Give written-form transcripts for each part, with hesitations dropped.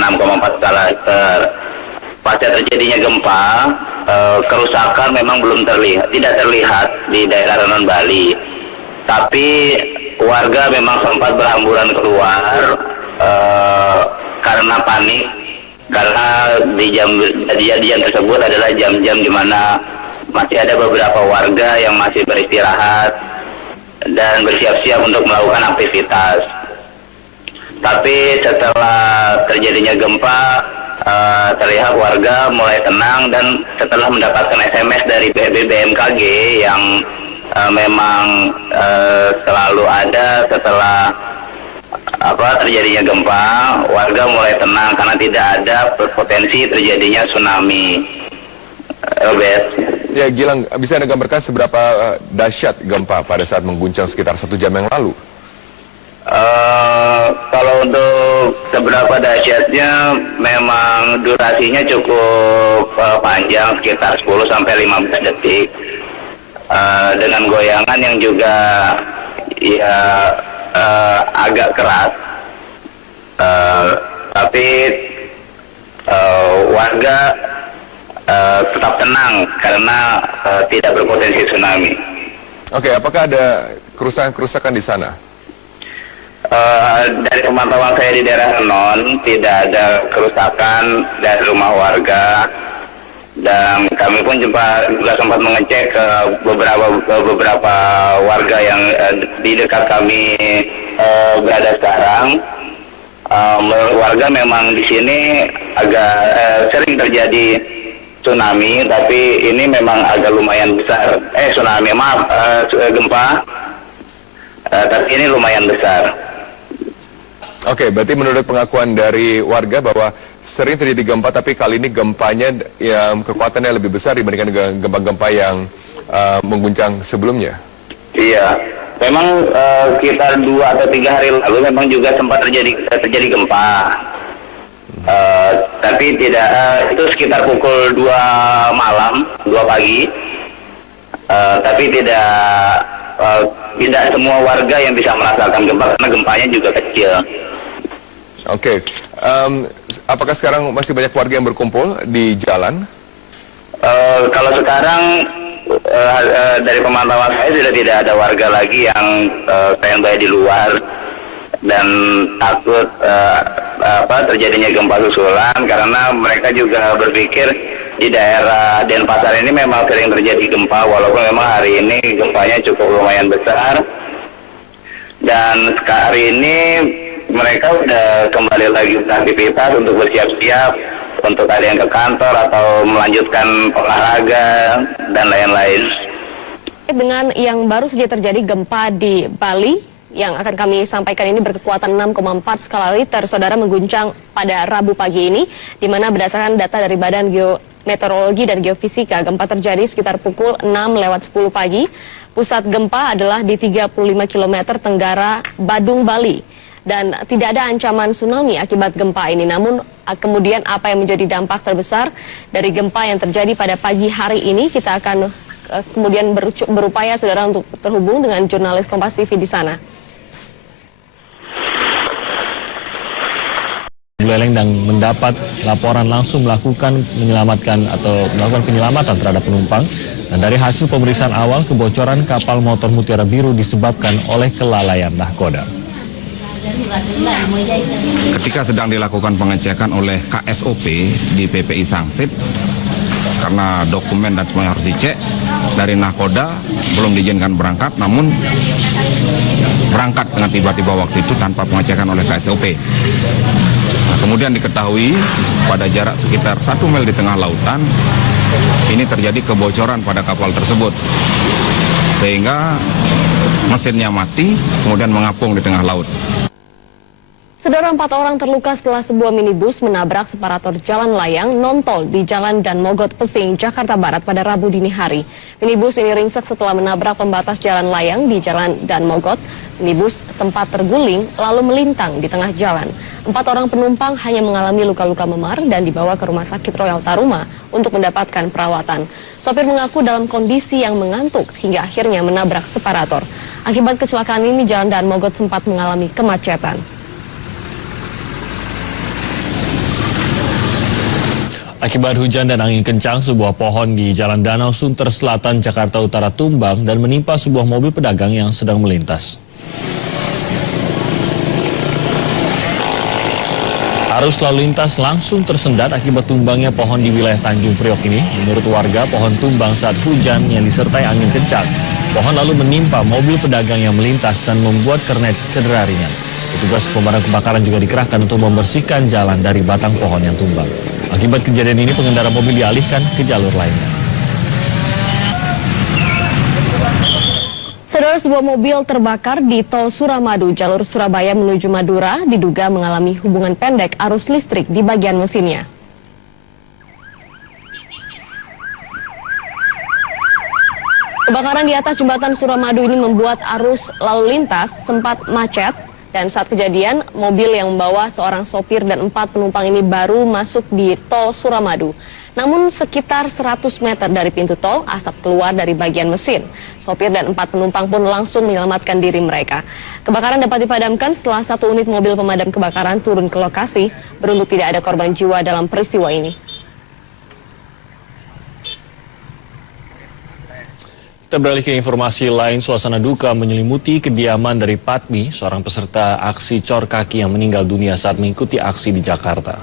6,4 skala Richter. Pasca terjadinya gempa, kerusakan memang tidak terlihat di daerah Renon Bali. Tapi warga memang sempat berhamburan keluar karena panik, karena di jam tersebut adalah jam-jam di mana masih ada beberapa warga yang masih beristirahat dan bersiap-siap untuk melakukan aktivitas. Tapi setelah terjadinya gempa, terlihat warga mulai tenang, dan setelah mendapatkan SMS dari BMKG yang memang selalu ada setelah terjadinya gempa, warga mulai tenang karena tidak ada potensi terjadinya tsunami. Robert. Ya, Gilang, bisa Anda gambarkan seberapa dahsyat gempa pada saat mengguncang sekitar 1 jam yang lalu? Kalau untuk seberapa dahsyatnya, memang durasinya cukup panjang, sekitar 10-15 detik, dengan goyangan yang juga agak keras, tapi warga tetap tenang karena tidak berpotensi tsunami. Oke, apakah ada kerusakan di sana? Dari pemantauan saya di daerah Renon, tidak ada kerusakan dari rumah warga, dan kami pun juga sempat mengecek ke beberapa warga yang di dekat kami berada sekarang. Menurut warga memang di sini agak sering terjadi tsunami, tapi ini memang agak lumayan besar. Gempa, tapi ini lumayan besar. Oke, berarti menurut pengakuan dari warga bahwa sering terjadi gempa, tapi kali ini gempanya yang kekuatannya lebih besar dibandingkan dengan gempa-gempa yang mengguncang sebelumnya. Iya, memang sekitar 2 atau 3 hari lalu memang juga sempat terjadi gempa. Tapi tidak, itu sekitar pukul 2 malam, 2 pagi. Tapi tidak semua warga yang bisa merasakan gempa karena gempanya juga kecil. Oke, apakah sekarang masih banyak warga yang berkumpul di jalan? Kalau sekarang dari pemantauan saya sudah tidak ada warga lagi yang standby di luar dan takut terjadinya gempa susulan, karena mereka juga berpikir di daerah Denpasar ini memang sering terjadi gempa, walaupun memang hari ini gempanya cukup lumayan besar. Dan hari ini mereka sudah kembali lagi beraktivitas untuk bersiap-siap untuk ada yang ke kantor atau melanjutkan olahraga dan lain-lain. Dengan yang baru saja terjadi gempa di Bali, yang akan kami sampaikan ini berkekuatan 6,4 skala Richter, saudara, mengguncang pada Rabu pagi ini, di mana berdasarkan data dari Badan Geometeorologi dan Geofisika, gempa terjadi sekitar pukul 6:10 pagi. Pusat gempa adalah di 35 km tenggara Badung, Bali. Dan tidak ada ancaman tsunami akibat gempa ini. Namun kemudian apa yang menjadi dampak terbesar dari gempa yang terjadi pada pagi hari ini, kita akan kemudian berupaya, saudara, untuk terhubung dengan jurnalis Kompas TV di sana. Buleleng dan mendapat laporan langsung melakukan penyelamatan terhadap penumpang. Dan dari hasil pemeriksaan awal, kebocoran kapal motor Mutiara Biru disebabkan oleh kelalaian nahkoda. Ketika sedang dilakukan pengecekan oleh KSOP di PPI Sangsip, karena dokumen dan semuanya harus dicek, dari nahkoda belum diizinkan berangkat, namun berangkat dengan tiba-tiba waktu itu tanpa pengecekan oleh KSOP. Nah, kemudian diketahui pada jarak sekitar 1 mil di tengah lautan, ini terjadi kebocoran pada kapal tersebut, sehingga mesinnya mati, kemudian mengapung di tengah laut. Saudara, 4 orang terluka setelah sebuah minibus menabrak separator jalan layang non-tol di Jalan Dan Mogot Pesing, Jakarta Barat pada Rabu dini hari. Minibus ini ringsek setelah menabrak pembatas jalan layang di Jalan Dan Mogot. Minibus sempat terguling lalu melintang di tengah jalan. 4 orang penumpang hanya mengalami luka-luka memar dan dibawa ke Rumah Sakit Royal Taruma untuk mendapatkan perawatan. Sopir mengaku dalam kondisi yang mengantuk hingga akhirnya menabrak separator. Akibat kecelakaan ini, Jalan Dan Mogot sempat mengalami kemacetan. Akibat hujan dan angin kencang, sebuah pohon di Jalan Danau Sunter Selatan, Jakarta Utara tumbang dan menimpa sebuah mobil pedagang yang sedang melintas. Arus lalu lintas langsung tersendat akibat tumbangnya pohon di wilayah Tanjung Priok ini. Menurut warga, pohon tumbang saat hujan yang disertai angin kencang. Pohon lalu menimpa mobil pedagang yang melintas dan membuat kernet cedera ringan. Petugas pemadam kebakaran juga dikerahkan untuk membersihkan jalan dari batang pohon yang tumbang. Akibat kejadian ini, pengendara mobil dialihkan ke jalur lainnya. Saudara, sebuah mobil terbakar di Tol Suramadu, jalur Surabaya menuju Madura, diduga mengalami hubungan pendek arus listrik di bagian mesinnya. Kebakaran di atas jembatan Suramadu ini membuat arus lalu lintas sempat macet. Dan saat kejadian, mobil yang membawa seorang sopir dan 4 penumpang ini baru masuk di Tol Suramadu. Namun sekitar 100 meter dari pintu tol, asap keluar dari bagian mesin. Sopir dan 4 penumpang pun langsung menyelamatkan diri mereka. Kebakaran dapat dipadamkan setelah 1 unit mobil pemadam kebakaran turun ke lokasi. Beruntung tidak ada korban jiwa dalam peristiwa ini. Kita beralih ke informasi lain. Suasana duka menyelimuti kediaman dari Patmi, seorang peserta aksi cor kaki yang meninggal dunia saat mengikuti aksi di Jakarta.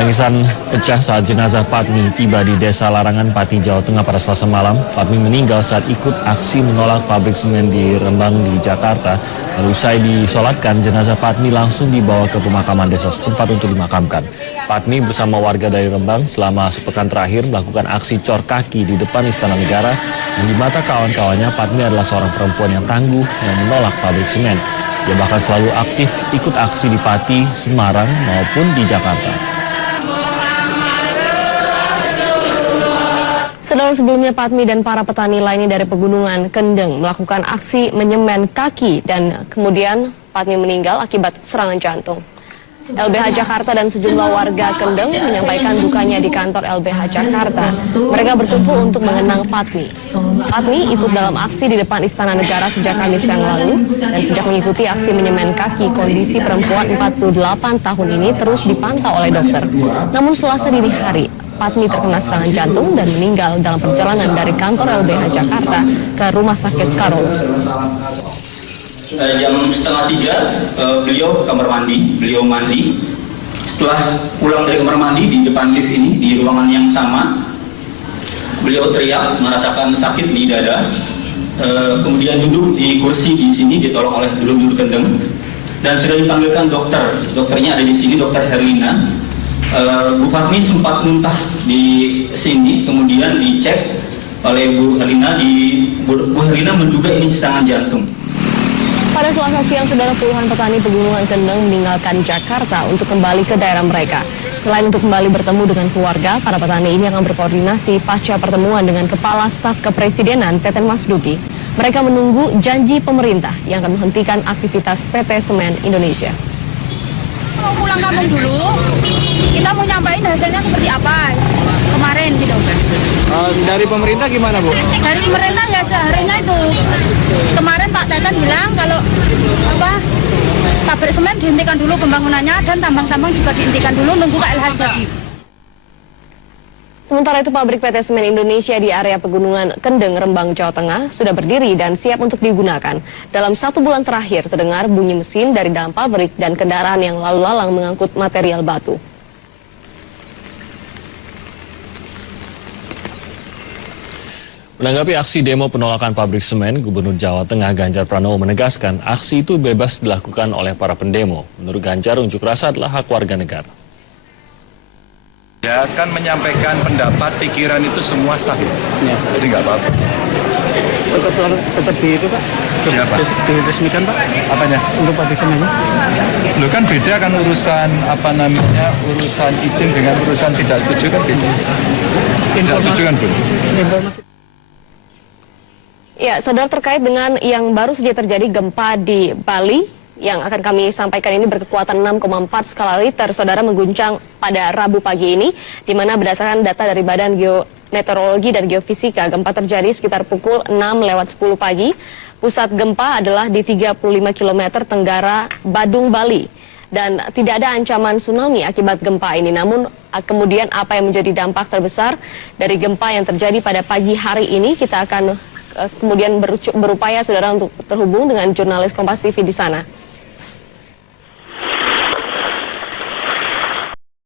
Tangisan pecah saat jenazah Patmi tiba di Desa Larangan, Pati, Jawa Tengah pada Selasa malam. Patmi meninggal saat ikut aksi menolak pabrik semen di Rembang di Jakarta. Lalu usai disolatkan, jenazah Patmi langsung dibawa ke pemakaman desa setempat untuk dimakamkan. Patmi bersama warga dari Rembang selama sepekan terakhir melakukan aksi cor kaki di depan Istana Negara. Dan di mata kawan-kawannya, Patmi adalah seorang perempuan yang tangguh yang menolak pabrik semen. Dia bahkan selalu aktif ikut aksi di Pati, Semarang maupun di Jakarta. Saudara, sebelumnya Patmi dan para petani lainnya dari Pegunungan Kendeng melakukan aksi menyemen kaki dan kemudian Patmi meninggal akibat serangan jantung. LBH Jakarta dan sejumlah warga Kendeng menyampaikan dukanya di kantor LBH Jakarta. Mereka berkumpul untuk mengenang Patmi. Patmi ikut dalam aksi di depan Istana Negara sejak Kamis yang lalu dan sejak mengikuti aksi menyemen kaki, kondisi perempuan 48 tahun ini terus dipantau oleh dokter. Namun Selasa dini hari, Patmi terkena serangan jantung dan meninggal dalam perjalanan dari kantor LBH Jakarta ke Rumah Sakit Karolus. Jam 2:30 beliau ke kamar mandi, beliau mandi. Setelah pulang dari kamar mandi di depan lift ini, di ruangan yang sama, beliau teriak merasakan sakit di dada. Kemudian duduk di kursi di sini, ditolong oleh Gubernur Kendeng dan sudah dipanggilkan dokter. Dokternya ada di sini, Dokter Herlina. Bu Patmi sempat muntah di sini, kemudian dicek oleh Bu Herlina. Bu Herlina menduga ini serangan jantung. Pada Selasa siang, saudara, puluhan petani Pegunungan Kendeng meninggalkan Jakarta untuk kembali ke daerah mereka. Selain untuk kembali bertemu dengan keluarga, para petani ini akan berkoordinasi pasca pertemuan dengan Kepala Staf Kepresidenan Teten Mas Duki. Mereka menunggu janji pemerintah yang akan menghentikan aktivitas PT Semen Indonesia. Mau pulang kampung dulu, kita mau nyampain hasilnya seperti apa kemarin gitu. Dari pemerintah gimana, Bu? Dari pemerintah ya seharinya itu. Kemarin Pak Teten bilang kalau pabrik semen dihentikan dulu pembangunannya dan tambang-tambang juga dihentikan dulu nunggu KLH jadi. Sementara itu, pabrik PT Semen Indonesia di area Pegunungan Kendeng, Rembang, Jawa Tengah sudah berdiri dan siap untuk digunakan. Dalam 1 bulan terakhir terdengar bunyi mesin dari dalam pabrik dan kendaraan yang lalu lalang mengangkut material batu. Menanggapi aksi demo penolakan pabrik semen, Gubernur Jawa Tengah Ganjar Pranowo menegaskan aksi itu bebas dilakukan oleh para pendemo. Menurut Ganjar, unjuk rasa adalah hak warga negara. Ya, kan menyampaikan pendapat, pikiran itu semua sah. Ya. Jadi nggak apa-apa. Tetap di itu, Pak? Siapa? Diresmikan, Pak? Apanya? Untuk pabrik semennya? Loh, kan beda kan urusan urusan izin dengan urusan tidak setuju kan beda. Tidak setuju kan, Bu? Ya, saudara, terkait dengan yang baru saja terjadi gempa di Bali, yang akan kami sampaikan ini berkekuatan 6,4 skala Richter, saudara, mengguncang pada Rabu pagi ini, di mana berdasarkan data dari Badan Geometeorologi dan Geofisika, gempa terjadi sekitar pukul 6:10 pagi Pusat gempa adalah di 35 km tenggara Badung, Bali. Dan tidak ada ancaman tsunami akibat gempa ini. Namun kemudian apa yang menjadi dampak terbesar dari gempa yang terjadi pada pagi hari ini, kita akan kemudian berupaya saudara untuk terhubung dengan jurnalis Kompas TV di sana.